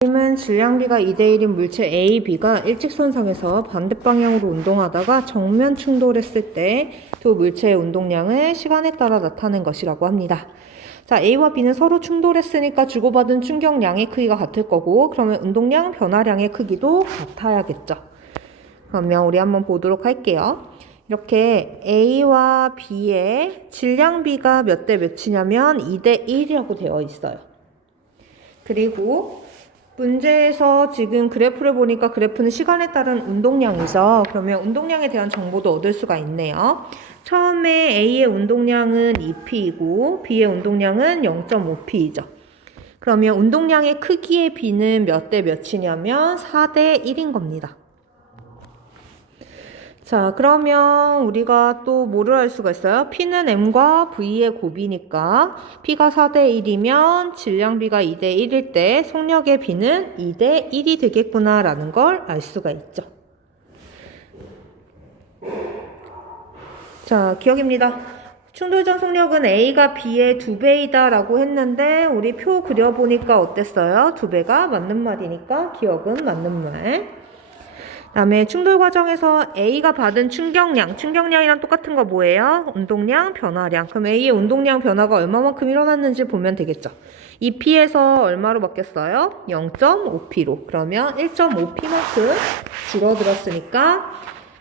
님은 질량비가 2대1인 물체 A, B가 일직선상에서 반대 방향으로 운동하다가 정면 충돌했을 때 두 물체의 운동량을 시간에 따라 나타낸 것이라고 합니다. 자, A와 B는 서로 충돌했으니까 주고받은 충격량의 크기가 같을 거고, 그러면 운동량 변화량의 크기도 같아야겠죠. 그러면 우리 한번 보도록 할게요. 이렇게 A와 B의 질량비가 몇 대 몇이냐면 2대1이라고 되어 있어요. 그리고 문제에서 지금 그래프를 보니까 그래프는 시간에 따른 운동량이죠. 그러면 운동량에 대한 정보도 얻을 수가 있네요. 처음에 A의 운동량은 2P이고 B의 운동량은 0.5P이죠. 그러면 운동량의 크기의 B는 몇 대 몇이냐면 4대 1인 겁니다. 자, 그러면 우리가 또 뭐를 할 수가 있어요? P는 M과 V의 곱이니까 P가 4대 1이면 질량비가 2대 1일 때 속력의 B는 2대 1이 되겠구나 라는 걸 알 수가 있죠. 자, 기억입니다. 충돌전 속력은 A가 B의 2배이다 라고 했는데 우리 표 그려보니까 어땠어요? 2배가 맞는 말이니까 기억은 맞는 말. 다음에 충돌 과정에서 A가 받은 충격량이랑 똑같은 거 뭐예요? 운동량, 변화량. 그럼 A의 운동량 변화가 얼마만큼 일어났는지 보면 되겠죠. 2P에서 얼마로 바뀌었어요? 0.5P로. 그러면 1.5P만큼 줄어들었으니까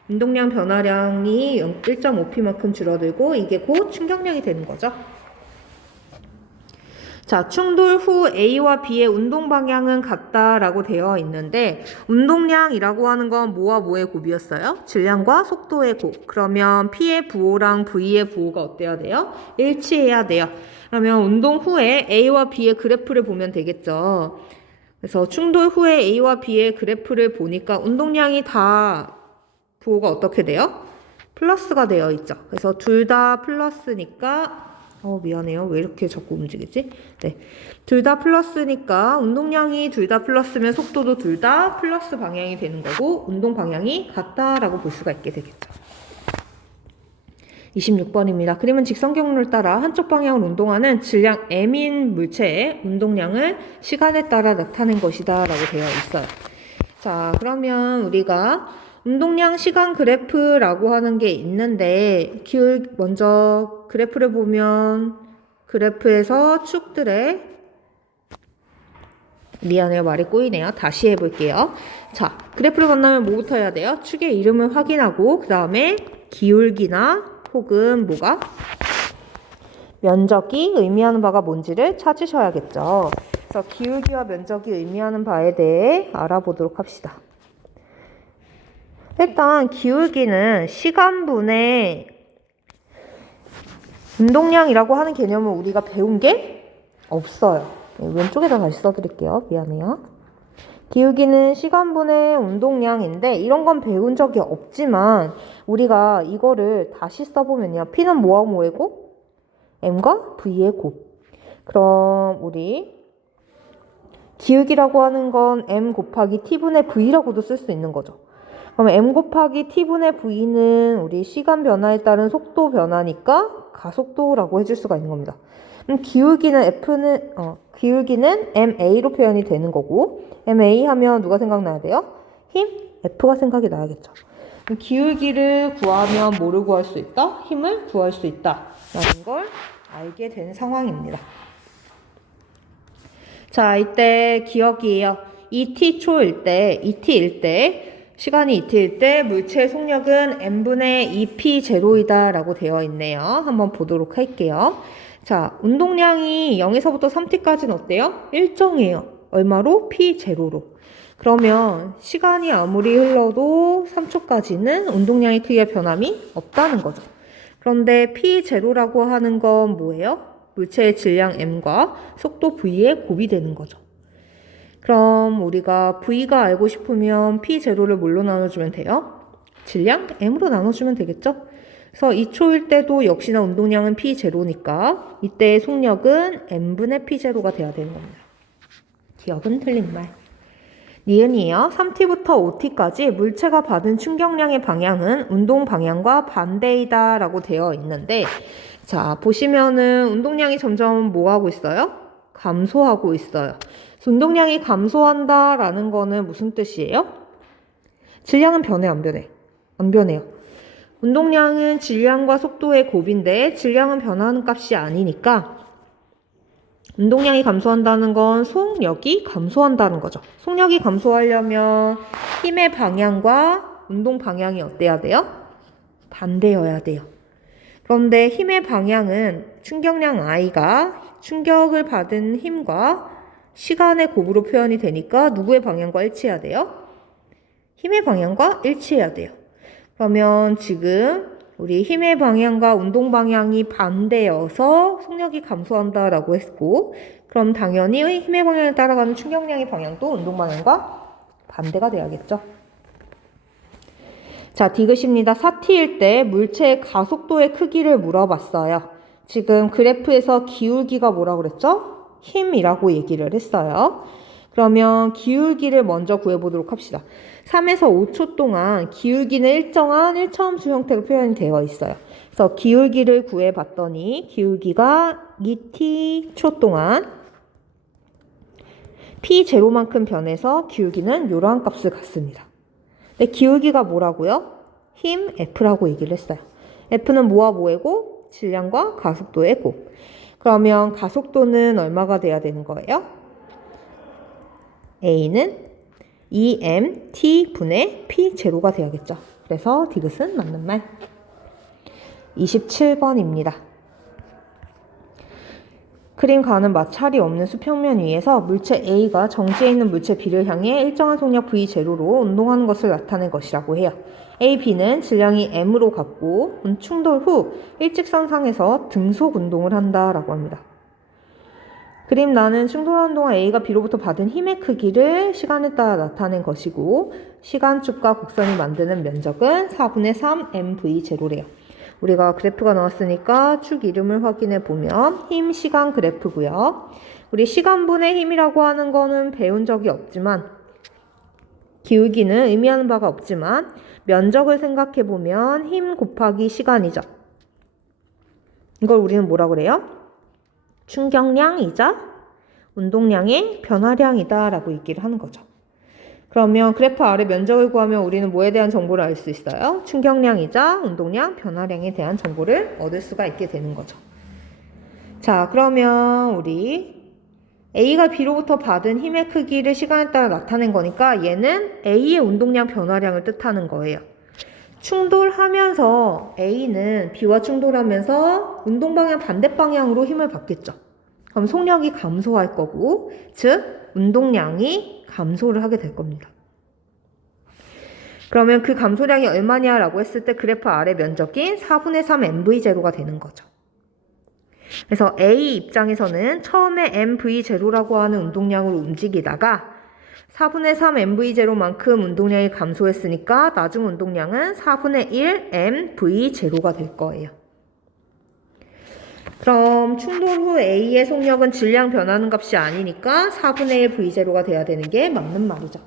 운동량 변화량이 1.5P만큼 줄어들고 이게 곧 충격량이 되는 거죠. 자, 충돌 후 A와 B의 운동 방향은 같다라고 되어 있는데 운동량이라고 하는 건 뭐와 뭐의 곱이었어요? 질량과 속도의 곱. 그러면 P의 부호랑 V의 부호가 어때야 돼요? 일치해야 돼요. 그러면 운동 후에 A와 B의 그래프를 보면 되겠죠. 그래서 충돌 후에 A와 B의 그래프를 보니까 운동량이 다 부호가 어떻게 돼요? 플러스가 되어 있죠. 그래서 둘 다 플러스니까 미안해요. 왜 이렇게 자꾸 움직이지? 네. 둘 다 플러스니까 운동량이 둘 다 플러스면 속도도 둘 다 플러스 방향이 되는 거고 운동 방향이 같다라고 볼 수가 있게 되겠죠. 26번입니다. 그림은 직선경로를 따라 한쪽 방향으로 운동하는 질량 M인 물체의 운동량을 시간에 따라 나타낸 것이다 라고 되어 있어요. 자, 그러면 우리가 운동량 시간 그래프라고 하는 게 있는데 먼저 그래프를 보면 그래프에서 축들의 미안해요. 말이 꼬이네요. 다시 해볼게요. 자, 그래프를 만나면 뭐부터 해야 돼요? 축의 이름을 확인하고 그 다음에 기울기나 혹은 뭐가? 면적이 의미하는 바가 뭔지를 찾으셔야겠죠. 그래서 기울기와 면적이 의미하는 바에 대해 알아보도록 합시다. 일단 기울기는 시간분의 운동량이라고 하는 개념을 우리가 배운 게 없어요. 왼쪽에다 다시 써드릴게요. 미안해요. 기울기는 시간분의 운동량인데 이런 건 배운 적이 없지만 우리가 이거를 다시 써보면요. P는 뭐와 뭐의 곱? M과 V의 곱. 그럼 우리 기울기라고 하는 건 M 곱하기 T분의 V라고도 쓸 수 있는 거죠. 그러면 M 곱하기 T분의 V는 우리 시간 변화에 따른 속도 변화니까 가속도라고 해줄 수가 있는 겁니다. 기울기는 MA로 표현이 되는 거고 MA 하면 누가 생각나야 돼요? 힘? F가 생각이 나야겠죠. 기울기를 구하면 뭐를 구할 수 있다? 힘을 구할 수 있다 라는 걸 알게 된 상황입니다. 자, 이때 기억이에요. 2t초일 때, 2t일 때 시간이 2t일 때 물체의 속력은 m분의 2p0이다 라고 되어 있네요. 한번 보도록 할게요. 자, 운동량이 0에서부터 3t까지는 어때요? 일정해요. 얼마로? p0로. 그러면 시간이 아무리 흘러도 3초까지는 운동량의 크기가 변함이 없다는 거죠. 그런데 p0라고 하는 건 뭐예요? 물체의 질량 m과 속도 v의 곱이 되는 거죠. 그럼 우리가 V가 알고 싶으면 P0를 뭘로 나눠주면 돼요? 질량 M으로 나눠주면 되겠죠? 그래서 2초일 때도 역시나 운동량은 P0니까 이때의 속력은 M분의 P0가 돼야 되는 겁니다. 기억은 틀린 말. 니은이에요. 3t부터 5t까지 물체가 받은 충격량의 방향은 운동 방향과 반대이다 라고 되어 있는데 자, 보시면은 운동량이 점점 뭐 하고 있어요? 감소하고 있어요. 운동량이 감소한다라는 거는 무슨 뜻이에요? 질량은 변해, 안 변해? 안 변해요. 운동량은 질량과 속도의 곱인데 질량은 변하는 값이 아니니까 운동량이 감소한다는 건 속력이 감소한다는 거죠. 속력이 감소하려면 힘의 방향과 운동 방향이 어때야 돼요? 반대여야 돼요. 그런데 힘의 방향은 충격량 I가 충격을 받은 힘과 시간의 곱으로 표현이 되니까 누구의 방향과 일치해야 돼요? 힘의 방향과 일치해야 돼요. 그러면 지금 우리 힘의 방향과 운동 방향이 반대여서 속력이 감소한다라고 했고, 그럼 당연히 힘의 방향을 따라가는 충격량의 방향도 운동 방향과 반대가 돼야겠죠. 자, 디귿입니다. 4t일 때 물체의 가속도의 크기를 물어봤어요. 지금 그래프에서 기울기가 뭐라고 그랬죠? 힘이라고 얘기를 했어요. 그러면 기울기를 먼저 구해보도록 합시다. 3에서 5초 동안 기울기는 일정한 1차함수 형태로 표현이 되어 있어요. 그래서 기울기를 구해봤더니 기울기가 2t 초 동안 p0만큼 변해서 기울기는 이러한 값을 갖습니다. 근데 기울기가 뭐라고요? 힘 F라고 얘기를 했어요. F는 뭐와 뭐이고? 질량과 가속도의 곱. 그러면 가속도는 얼마가 돼야 되는 거예요? A는 2mt 분의 p0가 돼야겠죠. 그래서 디귿은 맞는 말. 27번입니다. 그림 가는 마찰이 없는 수평면 위에서 물체 A가 정지해 있는 물체 B를 향해 일정한 속력 V0로 운동하는 것을 나타낸 것이라고 해요. A, B는 질량이 M으로 갖고 충돌 후 일직선상에서 등속 운동을 한다라고 합니다. 그림 나는 충돌하는 동안 A가 B로부터 받은 힘의 크기를 시간에 따라 나타낸 것이고 시간축과 곡선이 만드는 면적은 4분의 3 MV0래요. 우리가 그래프가 나왔으니까 축 이름을 확인해 보면 힘, 시간 그래프고요. 우리 시간분의 힘이라고 하는 거는 배운 적이 없지만 기울기는 의미하는 바가 없지만 면적을 생각해 보면 힘 곱하기 시간이죠. 이걸 우리는 뭐라고 그래요? 충격량이자 운동량의 변화량이다 라고 얘기를 하는 거죠. 그러면 그래프 아래 면적을 구하면 우리는 뭐에 대한 정보를 알 수 있어요? 충격량이자 운동량, 변화량에 대한 정보를 얻을 수가 있게 되는 거죠. 자, 그러면 우리 A가 B로부터 받은 힘의 크기를 시간에 따라 나타낸 거니까 얘는 A의 운동량, 변화량을 뜻하는 거예요. 충돌하면서 A는 B와 충돌하면서 운동 방향 반대 방향으로 힘을 받겠죠. 그럼 속력이 감소할 거고, 즉 운동량이 감소를 하게 될 겁니다. 그러면 그 감소량이 얼마냐 라고 했을 때 그래프 아래 면적인 4분의 3 MV0가 되는 거죠. 그래서 A 입장에서는 처음에 MV0라고 하는 운동량으로 움직이다가 4분의 3 MV0만큼 운동량이 감소했으니까 나중 운동량은 4분의 1 MV0가 될 거예요. 그럼 충돌 후 A의 속력은 질량 변하는 값이 아니니까 4분의 1 V0가 돼야 되는 게 맞는 말이죠.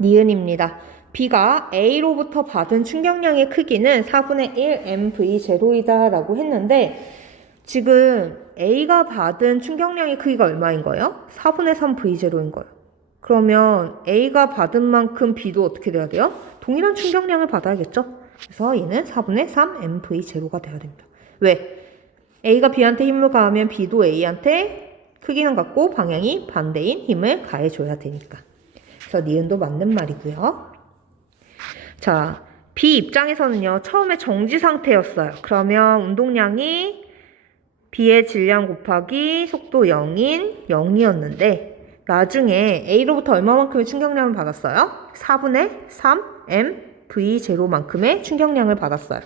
니은입니다. B가 A로부터 받은 충격량의 크기는 4분의 1 MV0이다 라고 했는데 지금 A가 받은 충격량의 크기가 얼마인 거예요? 4분의 3 V0인 거예요. 그러면 A가 받은 만큼 B도 어떻게 돼야 돼요? 동일한 충격량을 받아야겠죠? 그래서 얘는 4분의 3 MV0가 돼야 됩니다. 왜? A가 B한테 힘을 가하면 B도 A한테 크기는 같고 방향이 반대인 힘을 가해줘야 되니까. 그래서 니은도 맞는 말이고요. 자, B 입장에서는요. 처음에 정지 상태였어요. 그러면 운동량이 B의 질량 곱하기 속도 0인 0이었는데 나중에 A로부터 얼마만큼의 충격량을 받았어요? 4분의 3 MV0만큼의 충격량을 받았어요.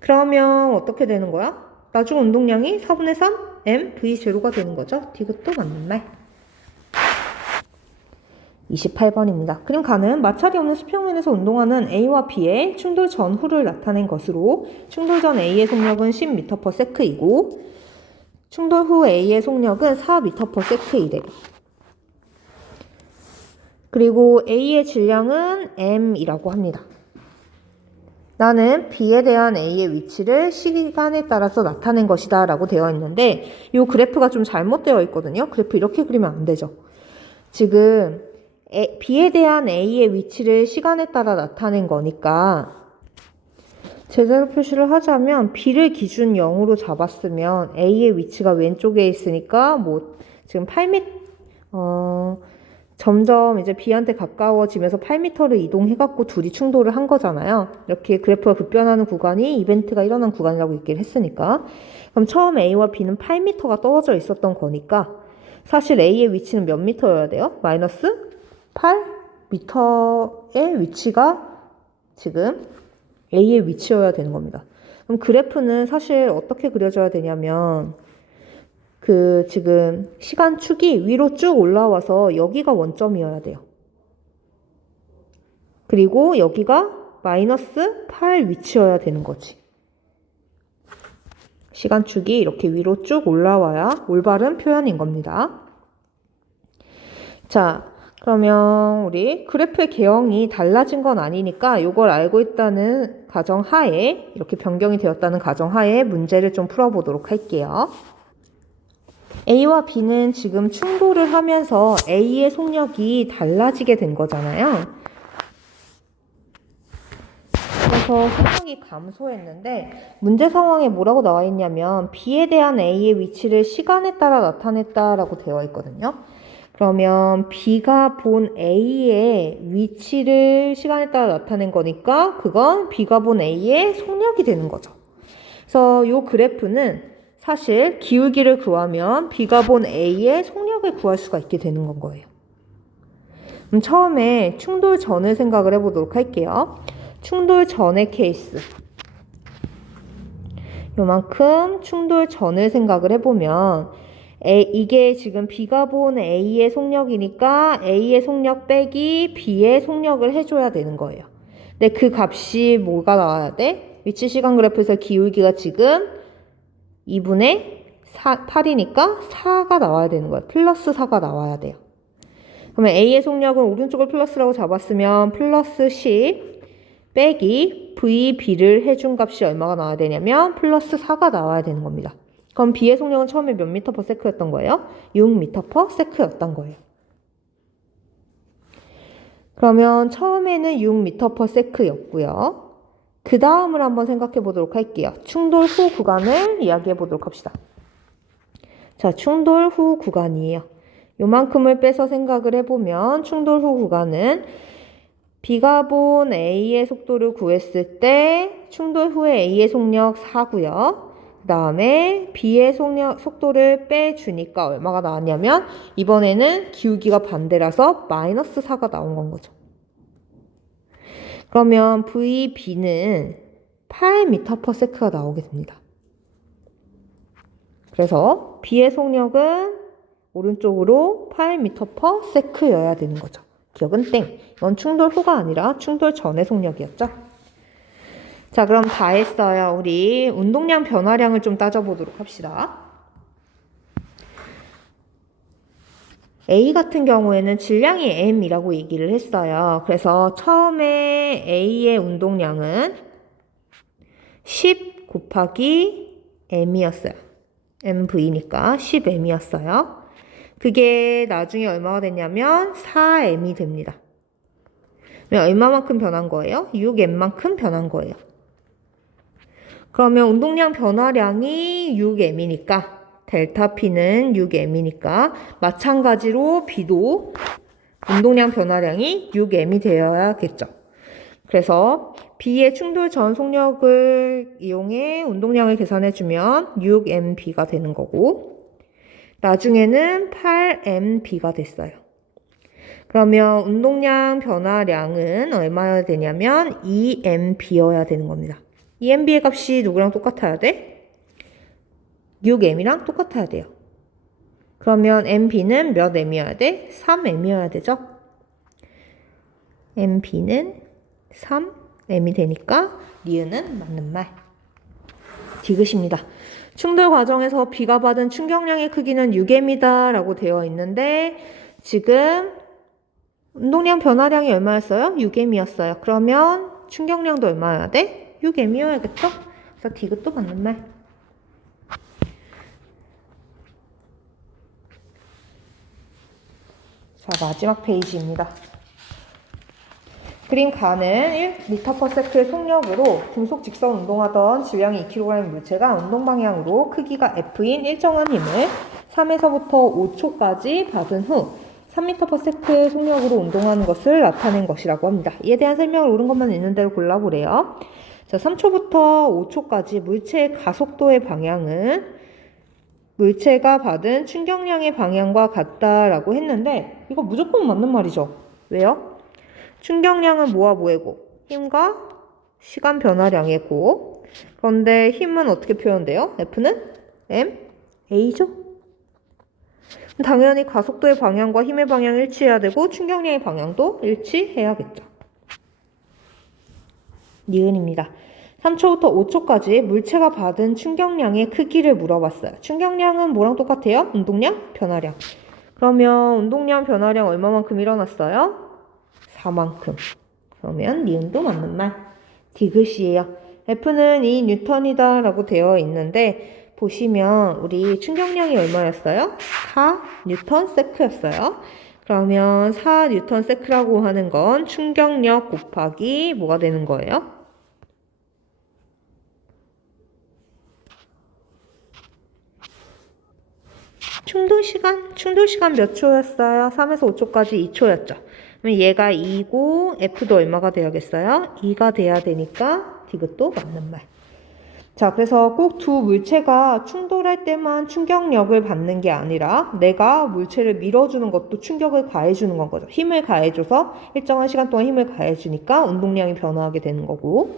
그러면 어떻게 되는 거야? 나중 운동량이 4분의 3 MV0가 되는 거죠. 디귿도 맞는 말. 28번입니다. 그림 가는 마찰이 없는 수평면에서 운동하는 A와 B의 충돌 전후를 나타낸 것으로 충돌 전 A의 속력은 10m/s이고 충돌 후 A의 속력은 4m/s이래요. 그리고 A의 질량은 M이라고 합니다. 나는 B에 대한 A의 위치를 시간에 따라서 나타낸 것이다 라고 되어 있는데 이 그래프가 좀 잘못되어 있거든요. 그래프 이렇게 그리면 안 되죠. 지금 B에 대한 A의 위치를 시간에 따라 나타낸 거니까 제대로 표시를 하자면 B를 기준 0으로 잡았으면 A의 위치가 왼쪽에 있으니까 뭐 지금 8m 점점 이제 B한테 가까워지면서 8m를 이동해갖고 둘이 충돌을 한 거잖아요. 이렇게 그래프가 급변하는 구간이 이벤트가 일어난 구간이라고 얘기를 했으니까. 그럼 처음 A와 B는 8m가 떨어져 있었던 거니까 사실 A의 위치는 몇 미터여야 돼요? 마이너스 8m의 위치가 지금 A의 위치여야 되는 겁니다. 그럼 그래프는 사실 어떻게 그려져야 되냐면 지금 시간축이 위로 쭉 올라와서 여기가 원점이어야 돼요. 그리고 여기가 마이너스 8 위치여야 되는 거지. 시간축이 이렇게 위로 쭉 올라와야 올바른 표현인 겁니다. 자, 그러면 우리 그래프의 개형이 달라진 건 아니니까 이걸 알고 있다는 가정하에 이렇게 변경이 되었다는 가정하에 문제를 좀 풀어보도록 할게요. A와 B는 지금 충돌을 하면서 A의 속력이 달라지게 된 거잖아요. 그래서 속력이 감소했는데 문제 상황에 뭐라고 나와 있냐면 B에 대한 A의 위치를 시간에 따라 나타냈다라고 되어 있거든요. 그러면 B가 본 A의 위치를 시간에 따라 나타낸 거니까 그건 B가 본 A의 속력이 되는 거죠. 그래서 이 그래프는 사실 기울기를 구하면 B가 본 A의 속력을 구할 수가 있게 되는 건 거예요. 그럼 처음에 충돌 전을 생각을 해보도록 할게요. 충돌 전의 케이스. 요만큼 충돌 전을 생각을 해보면 이게 지금 B가 본 A의 속력이니까 A의 속력 빼기 B의 속력을 해줘야 되는 거예요. 근데 그 값이 뭐가 나와야 돼? 위치 시간 그래프에서 기울기가 지금 2분의 8이니까 4가 나와야 되는 거예요. 플러스 4가 나와야 돼요. 그러면 A의 속력은 오른쪽을 플러스라고 잡았으면 플러스 10 빼기 V, B를 해준 값이 얼마가 나와야 되냐면 플러스 4가 나와야 되는 겁니다. 그럼 B의 속력은 처음에 몇 미터 퍼 세크였던 거예요? 6미터 퍼 세크였던 거예요. 그러면 처음에는 6미터 퍼 세크였고요. 그 다음을 한번 생각해 보도록 할게요. 충돌 후 구간을 이야기해 보도록 합시다. 자, 충돌 후 구간이에요. 요만큼을 빼서 생각을 해보면 충돌 후 구간은 B가 본 A의 속도를 구했을 때 충돌 후에 A의 속력 4고요. 그 다음에 B의 속도를 빼주니까 얼마가 나왔냐면 이번에는 기울기가 반대라서 마이너스 4가 나온 건 거죠. 그러면 VB는 8m/s가 나오게 됩니다. 그래서 B의 속력은 오른쪽으로 8m/s여야 되는 거죠. 기억은 땡. 이건 충돌 후가 아니라 충돌 전의 속력이었죠. 자, 그럼 다 했어요. 우리 운동량 변화량을 좀 따져보도록 합시다. A 같은 경우에는 질량이 M이라고 얘기를 했어요. 그래서 처음에 A의 운동량은 10 곱하기 M이었어요. MV니까 10M이었어요. 그게 나중에 얼마가 됐냐면 4M이 됩니다. 얼마만큼 변한 거예요? 6M만큼 변한 거예요. 그러면 운동량 변화량이 6M이니까 델타 P는 6M이니까 마찬가지로 B도 운동량 변화량이 6M이 되어야겠죠. 그래서 B의 충돌 전 속력을 이용해 운동량을 계산해주면 6MB가 되는 거고 나중에는 8MB가 됐어요. 그러면 운동량 변화량은 얼마여야 되냐면 2MB여야 되는 겁니다. 2MB의 값이 누구랑 똑같아야 돼? 6M이랑 똑같아야 돼요. 그러면 MB는 몇 M이어야 돼? 3M이어야 되죠? MB는 3M이 되니까 리은은 맞는 말. 디귿입니다. 충돌 과정에서 B가 받은 충격량의 크기는 6M이다 라고 되어 있는데 지금 운동량 변화량이 얼마였어요? 6M이었어요. 그러면 충격량도 얼마여야 돼? 6m이어야겠죠? 그래서 디귿도 맞는 말. 자, 마지막 페이지입니다. 그린 가는 1m/s의 속력으로 등속 직선 운동하던 질량이 2kg의 물체가 운동 방향으로 크기가 F인 일정한 힘을 3에서부터 5초까지 받은 후 3m/s의 속력으로 운동하는 것을 나타낸 것이라고 합니다. 이에 대한 설명을 옳은 것만 있는 대로 골라보래요. 자, 3초부터 5초까지 물체의 가속도의 방향은 물체가 받은 충격량의 방향과 같다라고 했는데 이거 무조건 맞는 말이죠. 왜요? 충격량은 뭐와 뭐이고? 힘과 시간 변화량이고. 그런데 힘은 어떻게 표현돼요? F는 m, a죠? 당연히 가속도의 방향과 힘의 방향이 일치해야 되고 충격량의 방향도 일치해야겠죠. 니은입니다. 3초부터 5초까지 물체가 받은 충격량의 크기를 물어봤어요. 충격량은 뭐랑 똑같아요? 운동량, 변화량. 그러면 운동량, 변화량 얼마만큼 일어났어요? 4만큼. 그러면 니은도 맞는 말. 디귿이에요. F는 2N이다 라고 되어 있는데 보시면 우리 충격량이 얼마였어요? 4N세크였어요. 그러면 4N세크라고 하는 건 충격력 곱하기 뭐가 되는 거예요? 충돌시간 몇 초였어요? 3에서 5초까지 2초였죠. 그럼 얘가 2고 F도 얼마가 돼야겠어요? 2가 돼야 되니까 디귿도 맞는 말. 자, 그래서 꼭 두 물체가 충돌할 때만 충격력을 받는 게 아니라 내가 물체를 밀어주는 것도 충격을 가해주는 건 거죠. 힘을 가해줘서 일정한 시간 동안 힘을 가해주니까 운동량이 변화하게 되는 거고.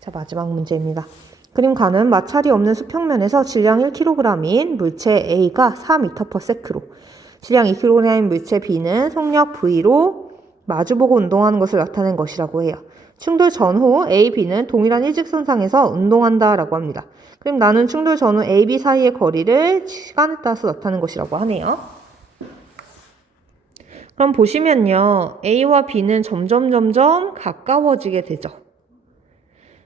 자, 마지막 문제입니다. 그림 가는 마찰이 없는 수평면에서 질량 1kg인 물체 A가 4m/s로 질량 2kg인 물체 B는 속력 V로 마주보고 운동하는 것을 나타낸 것이라고 해요. 충돌 전후 A, B는 동일한 일직선상에서 운동한다 라고 합니다. 그럼 나는 충돌 전후 A, B 사이의 거리를 시간에 따라서 나타낸 것이라고 하네요. 그럼 보시면요. A와 B는 점점 가까워지게 되죠.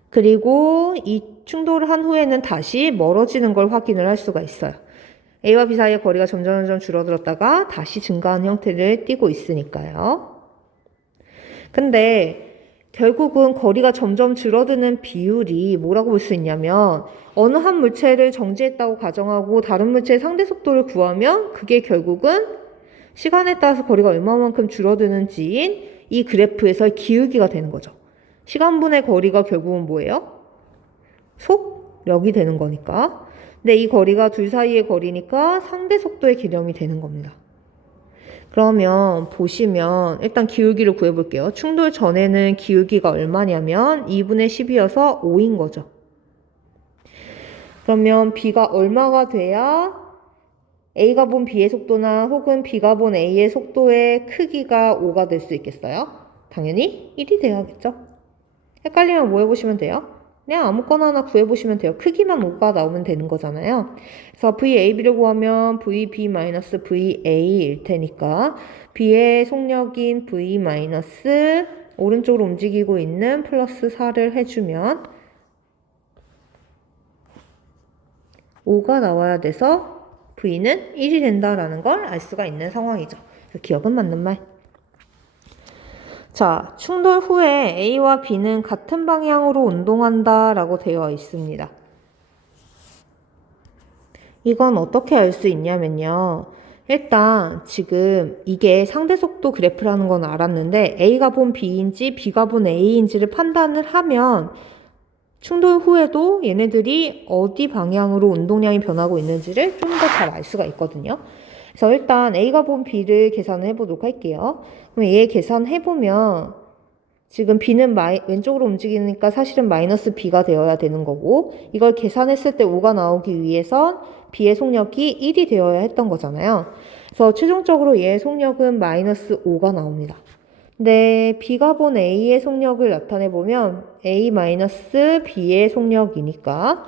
그리고 이 충돌을 한 후에는 다시 멀어지는 걸 확인을 할 수가 있어요. A와 B 사이의 거리가 점점 줄어들었다가 다시 증가하는 형태를 띠고 있으니까요. 근데 결국은 거리가 점점 줄어드는 비율이 뭐라고 볼 수 있냐면 어느 한 물체를 정지했다고 가정하고 다른 물체의 상대 속도를 구하면 그게 결국은 시간에 따라서 거리가 얼마만큼 줄어드는지인 이 그래프에서의 기울기가 되는 거죠. 시간분의 거리가 결국은 뭐예요? 속력이 되는 거니까. 근데 이 거리가 둘 사이의 거리니까 상대 속도의 개념이 되는 겁니다. 그러면 보시면 일단 기울기를 구해볼게요. 충돌 전에는 기울기가 얼마냐면 2분의 10이어서 5인 거죠. 그러면 B가 얼마가 돼야 A가 본 B의 속도나 혹은 B가 본 A의 속도의 크기가 5가 될 수 있겠어요? 당연히 1이 돼야겠죠. 헷갈리면 뭐 해보시면 돼요? 그냥 아무거나 하나 구해보시면 돼요. 크기만 5가 나오면 되는 거잖아요. 그래서 VAB를 구하면 VB-VA일 테니까 B의 속력인 V- 오른쪽으로 움직이고 있는 플러스 4를 해주면 5가 나와야 돼서 V는 1이 된다라는 걸 알 수가 있는 상황이죠. 그래서 기억은 맞는 말. 자, 충돌 후에 A와 B는 같은 방향으로 운동한다 라고 되어 있습니다. 이건 어떻게 알 수 있냐면요. 일단 지금 이게 상대속도 그래프라는 건 알았는데 A가 본 B인지 B가 본 A인지를 판단을 하면 충돌 후에도 얘네들이 어디 방향으로 운동량이 변하고 있는지를 좀 더 잘 알 수가 있거든요. 그래서 일단 A가 본 B를 계산을 해보도록 할게요. 그럼 얘 계산해보면 지금 B는 왼쪽으로 움직이니까 사실은 마이너스 B가 되어야 되는 거고 이걸 계산했을 때 5가 나오기 위해선 B의 속력이 1이 되어야 했던 거잖아요. 그래서 최종적으로 얘의 속력은 마이너스 5가 나옵니다. 근데 B가 본 A의 속력을 나타내보면 A 마이너스 B의 속력이니까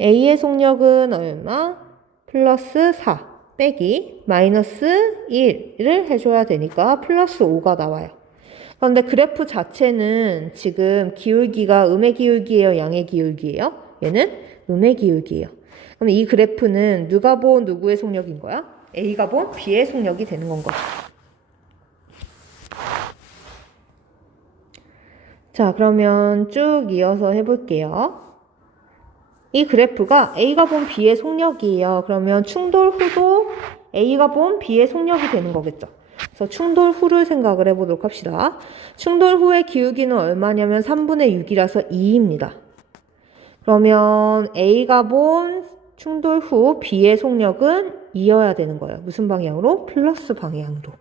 A의 속력은 얼마? 플러스 4 빼기 마이너스 1을 해줘야 되니까 플러스 5가 나와요. 그런데 그래프 자체는 지금 기울기가 음의 기울기예요, 양의 기울기예요? 얘는 음의 기울기예요. 그럼 이 그래프는 누가 본 누구의 속력인 거야? A가 본 B의 속력이 되는 건 거죠. 자, 그러면 쭉 이어서 해볼게요. 이 그래프가 A가 본 B의 속력이에요. 그러면 충돌 후도 A가 본 B의 속력이 되는 거겠죠. 그래서 충돌 후를 생각을 해보도록 합시다. 충돌 후의 기울기는 얼마냐면 3분의 6이라서 2입니다. 그러면 A가 본 충돌 후 B의 속력은 2여야 되는 거예요. 무슨 방향으로? 플러스 방향으로.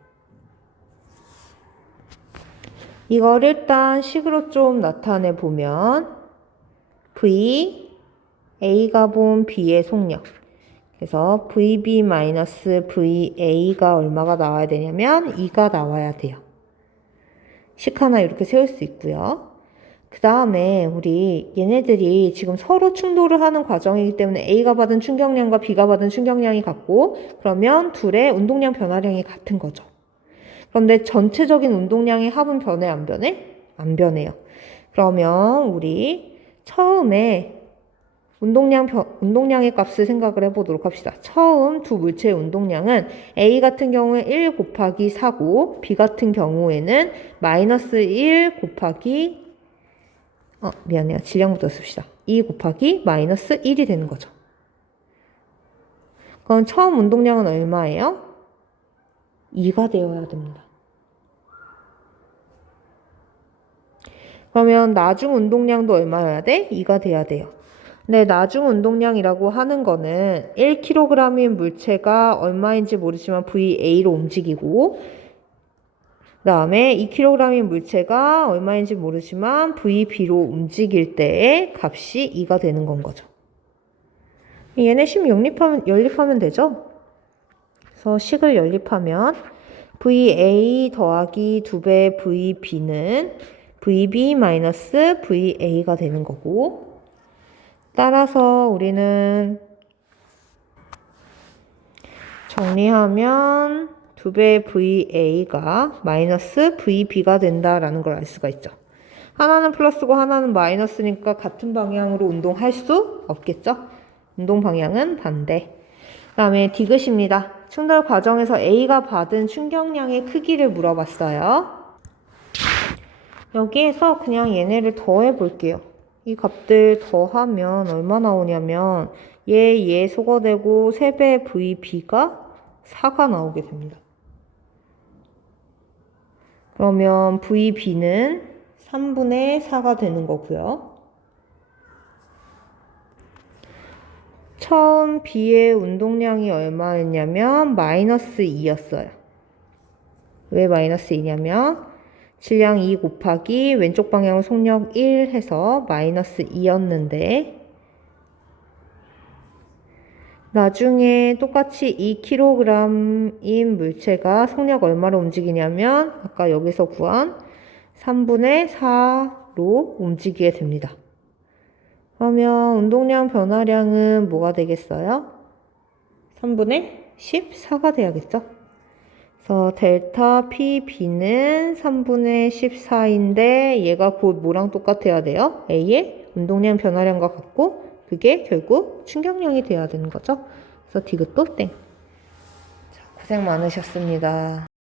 이걸 일단 식으로 좀 나타내 보면 V, A가 본 B의 속력. 그래서 VB-VA가 얼마가 나와야 되냐면 2가 나와야 돼요. 식 하나 이렇게 세울 수 있고요. 그 다음에 우리 얘네들이 지금 서로 충돌을 하는 과정이기 때문에 A가 받은 충격량과 B가 받은 충격량이 같고 그러면 둘의 운동량 변화량이 같은 거죠. 그런데 전체적인 운동량의 합은 변해 안 변해? 안 변해요. 그러면 우리 처음에 운동량의 값을 생각을 해보도록 합시다. 처음 두 물체의 운동량은 A 같은 경우에 1 곱하기 4고 B 같은 경우에는 마이너스 1 곱하기 미안해요. 질량부터 씁시다. 2 곱하기 마이너스 1이 되는 거죠. 그럼 처음 운동량은 얼마예요? 2가 되어야 됩니다. 그러면 나중 운동량도 얼마여야 돼? 2가 돼야 돼요. 근데 나중 운동량이라고 하는 거는 1kg인 물체가 얼마인지 모르지만 VA로 움직이고 그 다음에 2kg인 물체가 얼마인지 모르지만 VB로 움직일 때의 값이 2가 되는 건 거죠. 얘네 식 연립하면 되죠? 그래서 식을 연립하면 VA 더하기 2배 VB는 VB-VA가 되는 거고 따라서 우리는 정리하면 2배 VA가 마이너스 VB가 된다라는 걸 알 수가 있죠. 하나는 플러스고 하나는 마이너스니까 같은 방향으로 운동할 수 없겠죠? 운동 방향은 반대. 그 다음에 디귿입니다. 충돌 과정에서 A가 받은 충격량의 크기를 물어봤어요. 여기에서 그냥 얘네를 더해 볼게요. 이 값들 더하면 얼마 나오냐면 얘 소거되고 3배 VB가 4가 나오게 됩니다. 그러면 VB는 3분의 4가 되는 거고요. 처음 B의 운동량이 얼마였냐면 마이너스 2였어요. 왜 마이너스 2냐면 질량 2 곱하기 왼쪽 방향으로 속력 1 해서 마이너스 2였는데 나중에 똑같이 2kg인 물체가 속력 얼마로 움직이냐면 아까 여기서 구한 3분의 4로 움직이게 됩니다. 그러면 운동량 변화량은 뭐가 되겠어요? 3분의 14가 돼야겠죠? 그래서 델타 PB는 3분의 14인데 얘가 곧 뭐랑 똑같아야 돼요? A의 운동량 변화량과 같고 그게 결국 충격량이 돼야 되는 거죠. 그래서 디귿도 땡. 자, 고생 많으셨습니다.